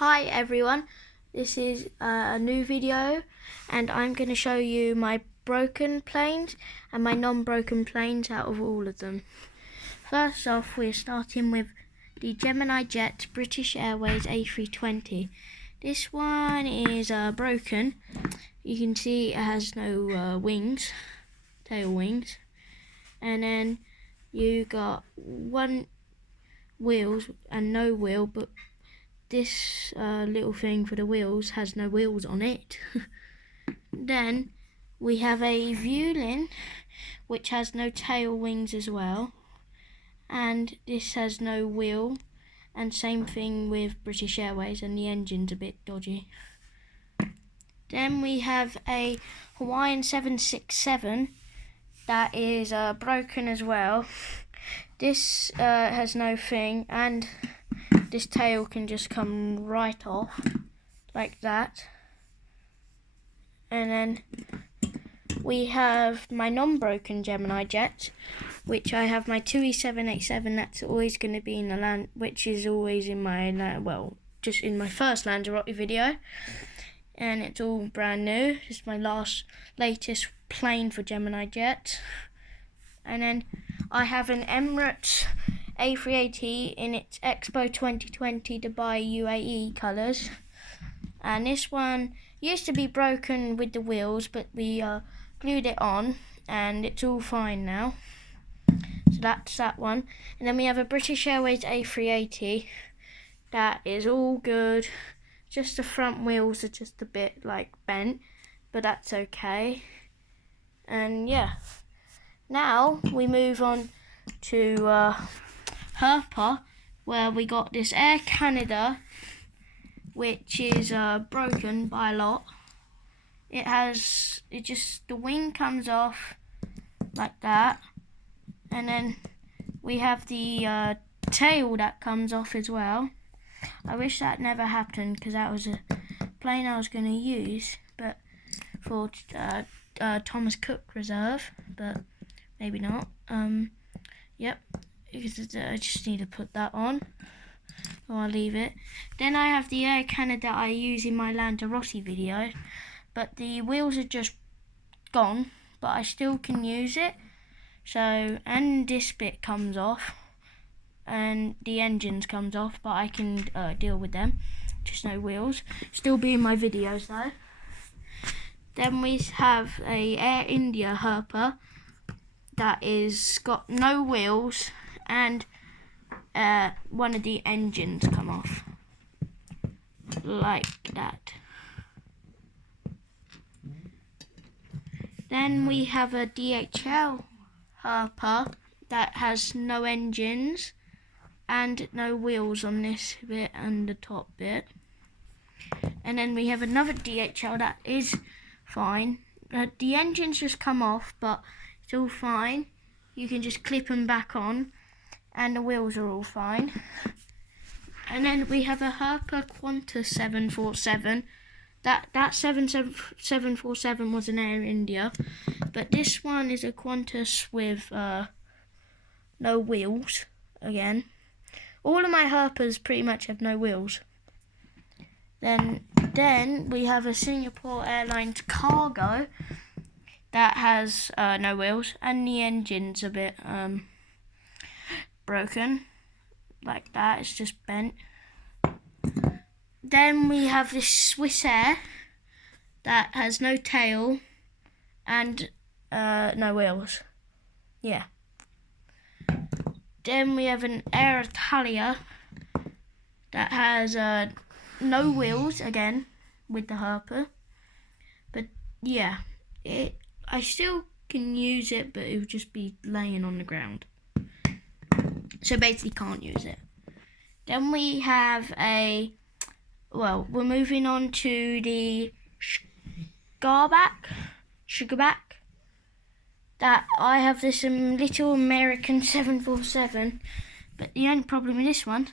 Hi everyone, this is a new video and I'm going to show you my broken planes and my non-broken planes out of all of them. First off, we're starting with the Gemini Jet British Airways A320. This one is broken. You can see it has no wings, tail wings, and then you got one wheels and no wheel, but this little thing for the wheels has no wheels on it. Then we have a Viewlin which has no tail wings as well, and this has no wheel, and same thing with British Airways, and the engine's a bit dodgy. Then we have a Hawaiian 767 that is broken as well. This has no thing, and this tail can just come right off like that. And then we have my non-broken Gemini Jet, which I have my 2E787 that's always going to be in the land, which is always in my just in my first Lanzarote video, and it's all brand new. It's my latest plane for Gemini Jet. And then I have an Emirates A380 in its Expo 2020 Dubai UAE colours, and this one used to be broken with the wheels, but we glued it on and it's all fine now. So that's that one. And then we have a British Airways A380 that is all good, just the front wheels are just a bit bent, but that's okay. And yeah, now we move on to Herpa, where we got this Air Canada, which is broken by a lot. The wing comes off like that, and then we have the tail that comes off as well. I wish that never happened, because that was a plane I was going to use, but for Thomas Cook Reserve, but maybe not. Yep, because I just need to put that on, or I'll leave it. Then I have the Air Canada I use in my Lanzarote video, but the wheels are just gone, but I still can use it. So, and this bit comes off, and the engines comes off, but I can deal with them. Just no wheels. Still be in my videos though. Then we have a Air India Herpa that is got no wheels, and one of the engines come off like that. Then we have a DHL Herpa that has no engines and no wheels on this bit and the top bit. And then we have another DHL that is fine. The engines just come off, but it's all fine. You can just clip them back on, and the wheels are all fine. And then we have a Herpa Qantas 747. That 747 was an Air India, but this one is a Qantas with no wheels again. All of my Herpas pretty much have no wheels. Then we have a Singapore Airlines Cargo that has no wheels, and the engine's a bit broken like that. It's just bent. Then we have this Swiss Air that has no tail and no wheels. Yeah. Then we have an Air Italia that has no wheels again with the Herpa. But yeah, I still can use it, but it would just be laying on the ground. So basically can't use it. Then we have we're moving on to the Sugarback. That I have this little American 747, but the only problem with this one,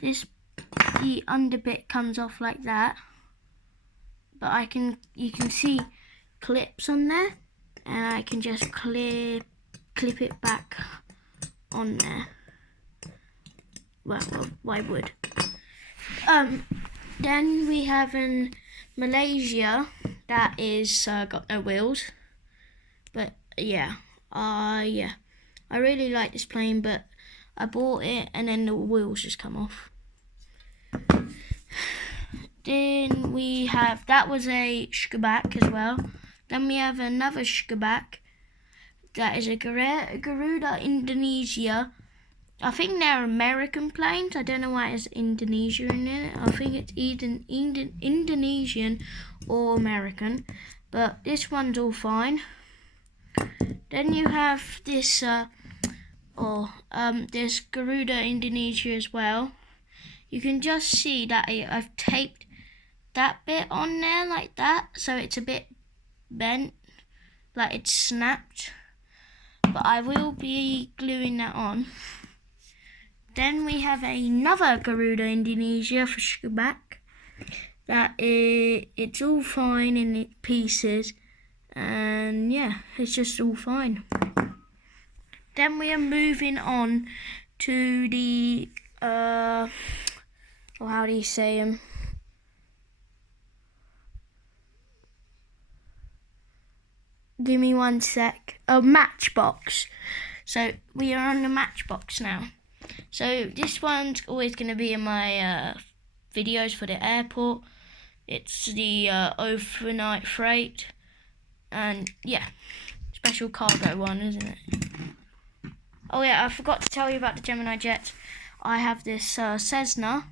the underbit comes off like that, but you can see clips on there, and I can just clip it back on there. Well, I would. Then we have in Malaysia that is got no wheels, but yeah, I really like this plane, but I bought it and then the wheels just come off. Then we have, that was a Sugarback as well. Then we have another Sugarback that is a Garuda Indonesia. I think they're American planes. I don't know why it's Indonesia in it. I think it's either Indonesian or American, but this one's all fine. Then you have this this Garuda Indonesia as well. You can just see that I've taped that bit on there like that, so it's a bit bent, like it's snapped, but I will be gluing that on. Then we have another Garuda Indonesia for Sugarback. It's all fine in pieces, and yeah, it's just all fine. Then we are moving on to the how do you say them? Give me one sec. Matchbox. So we are on the Matchbox now. So this one's always going to be in my videos for the airport. It's the overnight freight, and yeah, special cargo one, isn't it? Oh yeah, I forgot to tell you about the Gemini jet. I have this Cessna.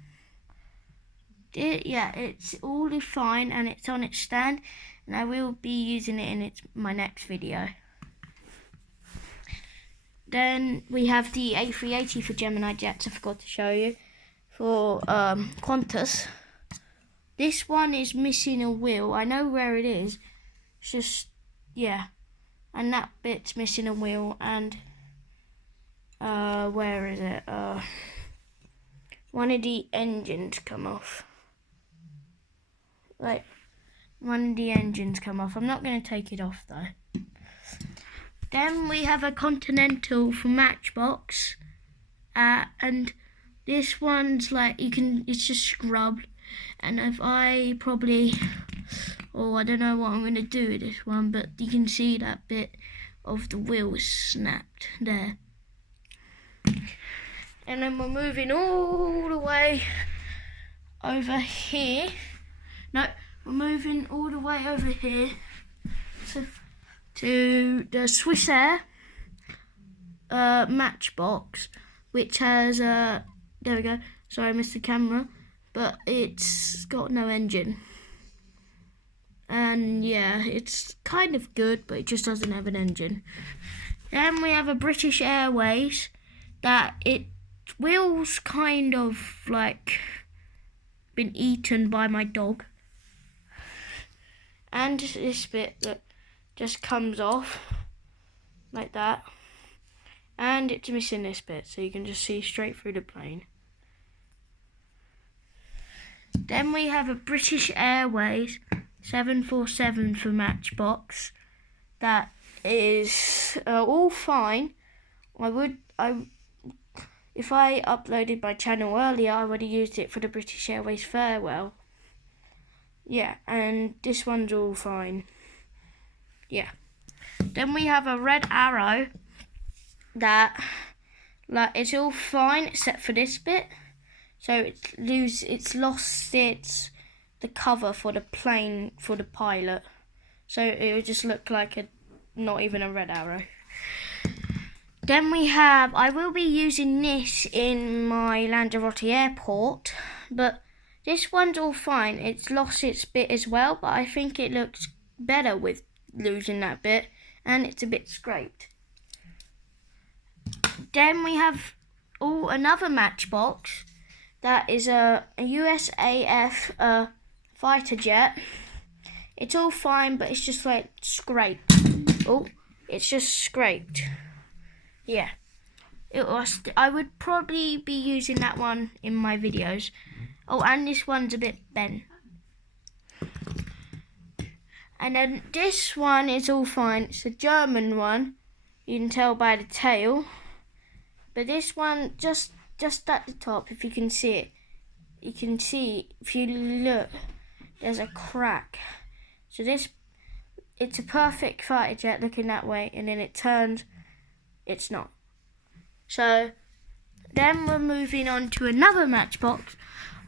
It's all fine and it's on its stand, and I will be using it in my next video. Then we have the A380 for Gemini jets. I forgot to show you for Qantas. This one is missing a wheel. I know where it is. It's just and that bit's missing a wheel, and where is it? One of the engines come off. Like, one of the engines come off. I'm not going to take it off though. Then we have a Continental from Matchbox, and this one's like, it's just scrubbed, and if I I don't know what I'm going to do with this one, but you can see that bit of the wheel is snapped there. And then we're moving all the way over here. No, we're moving all the way over here to the Swissair Matchbox, which has there we go. Sorry, I missed the camera, but it's got no engine. And yeah, it's kind of good, but it just doesn't have an engine. Then we have a British Airways that its wheels kind of like been eaten by my dog, and this bit that just comes off like that, and it's missing this bit, so you can just see straight through the plane. Then we have a British Airways 747 for Matchbox that is all fine. If I uploaded my channel earlier, I would have used it for the British Airways farewell. Yeah, and this one's all fine. Yeah. Then we have a Red Arrow that, like, it's all fine except for this bit. So it's lost the cover for the plane for the pilot. So it would just look like not even a Red Arrow. Then we have, I will be using this in my Lanzarote airport, but this one's all fine. It's lost its bit as well, but I think it looks better with losing that bit, and it's a bit scraped. Then we have another Matchbox that is a USAF fighter jet. It's all fine, but it's just like scraped. Oh, it's just scraped. Yeah, I would probably be using that one in my videos. Oh, and this one's a bit bent. And then this one is all fine. It's a German one. You can tell by the tail. But this one, just at the top, if you can see it, you can see, if you look, there's a crack. So it's a perfect fighter jet looking that way, and then it turns, it's not. So then we're moving on to another Matchbox.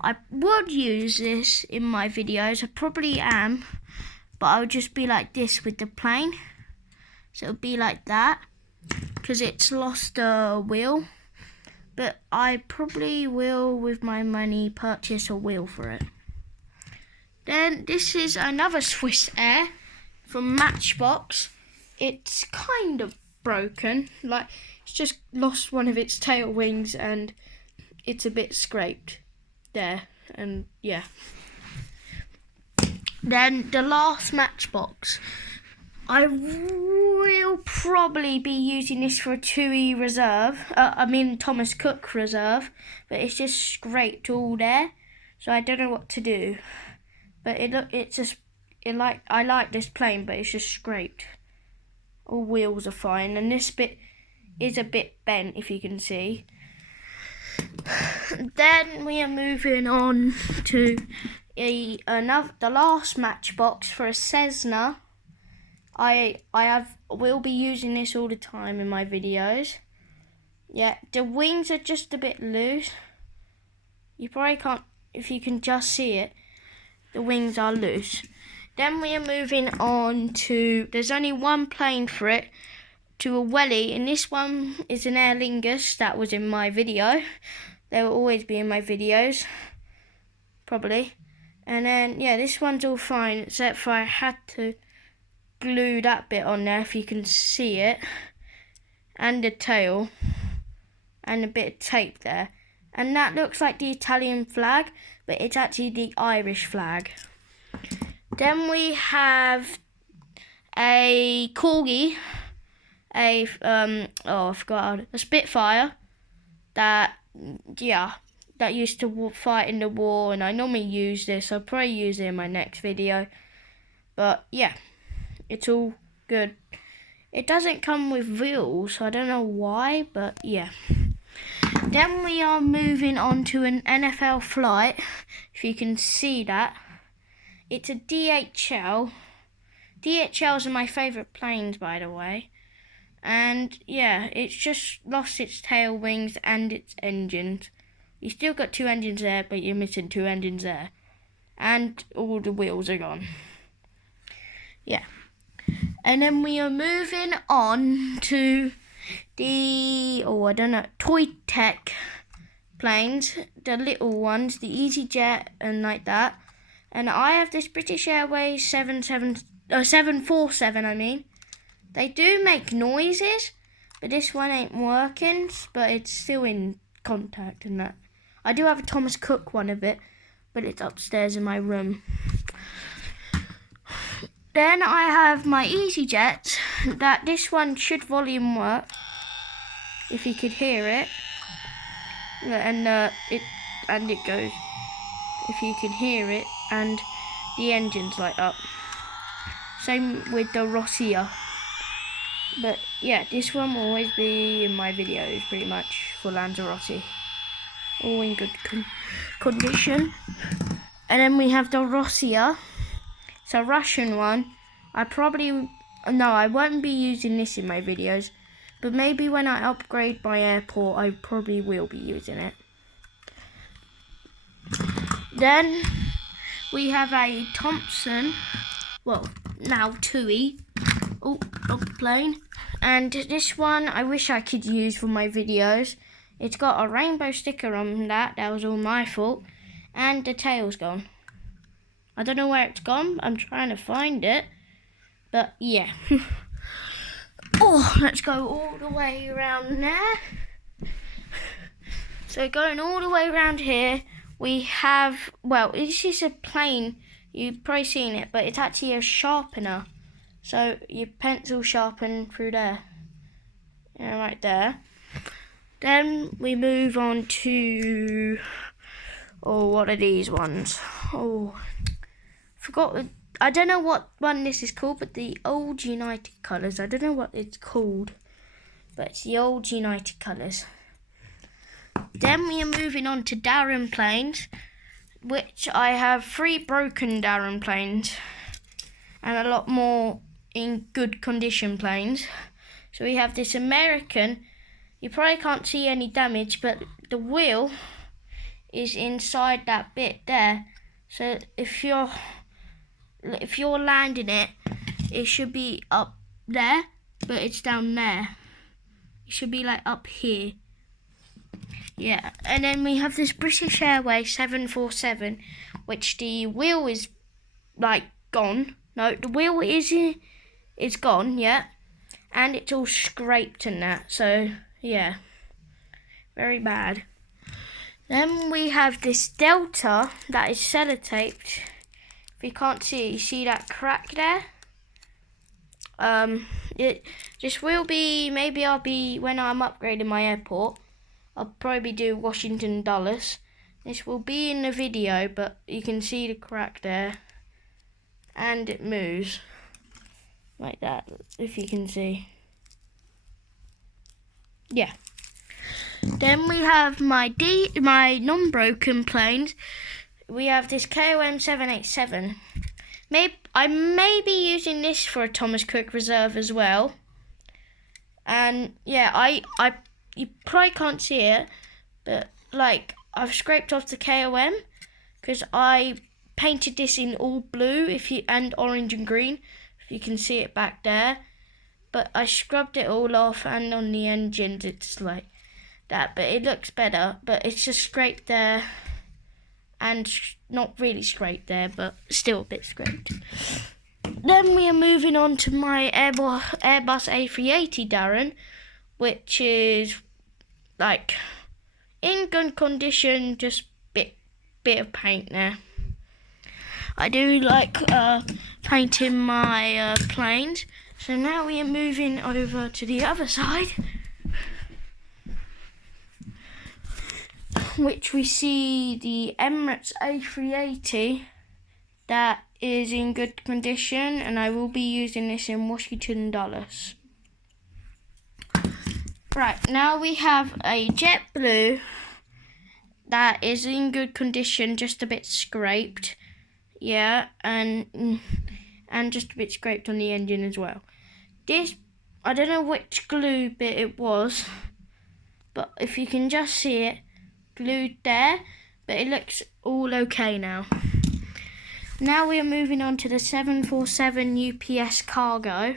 I would use this in my videos, I probably am, but I would just be like this with the plane. So it'll be like that, because it's lost a wheel. But I probably will, with my money, purchase a wheel for it. Then this is another Swiss Air from Matchbox. It's kind of broken, like it's just lost one of its tail wings and it's a bit scraped there, and yeah. Then the last Matchbox. I will probably be using this for a TUI reserve. Thomas Cook reserve, but it's just scraped all there, so I don't know what to do. But I like this plane, but it's just scraped. All wheels are fine, and this bit is a bit bent, if you can see. Then we are moving on to the last Matchbox for a Cessna. I will be using this all the time in my videos. Yeah, the wings are just a bit loose. You probably can't, if you can just see it, the wings are loose. Then we are moving on to, there's only one plane for it, to a Welly, and this one is an Aer Lingus that was in my video. They will always be in my videos, probably. And then, yeah, this one's all fine, except for I had to glue that bit on there, if you can see it, and the tail, and a bit of tape there. And that looks like the Italian flag, but it's actually the Irish flag. Then we have a Corgi, a Spitfire that used to fight in the war, and I normally use this. I'll probably use it in my next video. But yeah, it's all good. It doesn't come with wheels, so I don't know why, but yeah. Then we are moving on to an NFL flight, if you can see that. It's a DHL. DHLs are my favourite planes, by the way. And yeah, it's just lost its tail wings and its engines. You still got two engines there, but you're missing two engines there. And all the wheels are gone. Yeah. And then we are moving on to the, Toy Tech planes. The little ones, the EasyJet and like that. And I have this British Airways 747, They do make noises, but this one ain't working, but it's still in contact and that. I do have a Thomas Cook one of it, but it's upstairs in my room. Then I have my EasyJet, that this one should volume work, if you could hear it. And it goes, if you can hear it, and the engines light up. Same with the Rossia. But yeah, this one will always be in my videos pretty much for Lanzarote. All in good condition. And then we have the Rossia. It's a Russian one. I won't be using this in my videos. But maybe when I upgrade my airport, I probably will be using it. Then we have a Thompson, well, now TUI, dog plane. And this one I wish I could use for my videos. It's got a rainbow sticker on that was all my fault. And the tail's gone. I don't know where it's gone, I'm trying to find it. But yeah. Let's go all the way around there. So going all the way around here, we have, this is a plane, you've probably seen it, but it's actually a sharpener. So your pencil sharpen through there. Yeah, right there. Then we move on to, what are these ones? I don't know what one this is called, but the old United colours. I don't know what it's called, but it's the old United colours. Then we are moving on to Darren planes. which I have 3 broken Darren planes and a lot more in good condition planes. So we have this American. You probably can't see any damage, but the wheel is inside that bit there. So if you're landing it, it should be up there, but it's down there. It should be like up here. Yeah, and then we have this British Airways 747, which the wheel is like gone. No, the wheel is gone, yeah, and it's all scraped and that. So yeah, very bad. Then we have this Delta that is sellotaped. If you can't see it, you see that crack there? It just will be, maybe I'll be, when I'm upgrading my airport, I'll probably do Washington Dulles. This will be in the video, but you can see the crack there. And it moves. Like that, if you can see. Yeah. Then we have my non-broken planes. We have this KOM 787. I may be using this for a Thomas Cook reserve as well. And yeah, you probably can't see it, but like I've scraped off the KOM because I painted this in all blue and orange and green, if you can see it back there. But I scrubbed it all off, and on the engines it's like that, but it looks better. But it's just scraped there, and not really scraped there, but still a bit scraped. Then we are moving on to my Airbus A380 Darren, which is like in good condition, just bit of paint there. I do like painting my planes. So now we are moving over to the other side, which we see the Emirates A380 that is in good condition, and I will be using this in Washington Dulles. Right, now we have a JetBlue that is in good condition, just a bit scraped. Yeah, and just a bit scraped on the engine as well. This, I don't know which glue bit it was, but if you can just see it glued there, but it looks all okay now. Now we are moving on to the 747 UPS cargo.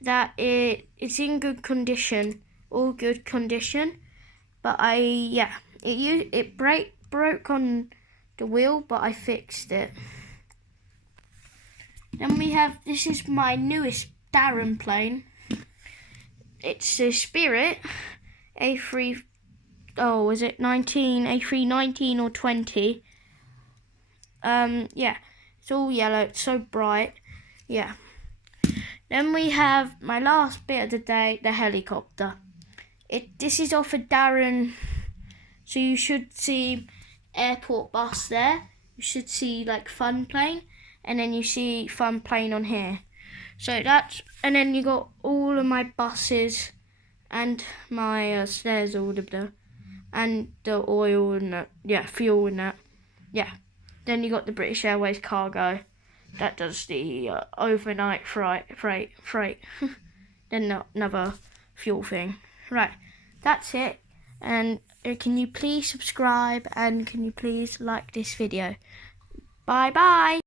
That it's in good condition, all good condition, but it broke on the wheel, but I fixed it. Then we have, this is my newest Darren plane. It's a Spirit A3, is it 19, A319 or 20? Yeah, it's all yellow, it's so bright, yeah. Then we have my last bit of the day, the helicopter. This is off a Darren, so you should see airport bus there. You should see like fun plane, and then you see fun plane on here. So and then you got all of my buses and my stairs order, and the oil and that, yeah, fuel and that, yeah. Then you got the British Airways cargo that does the overnight freight. Then another fuel thing. Right, that's it. And can you please subscribe, and can you please like this video? Bye bye.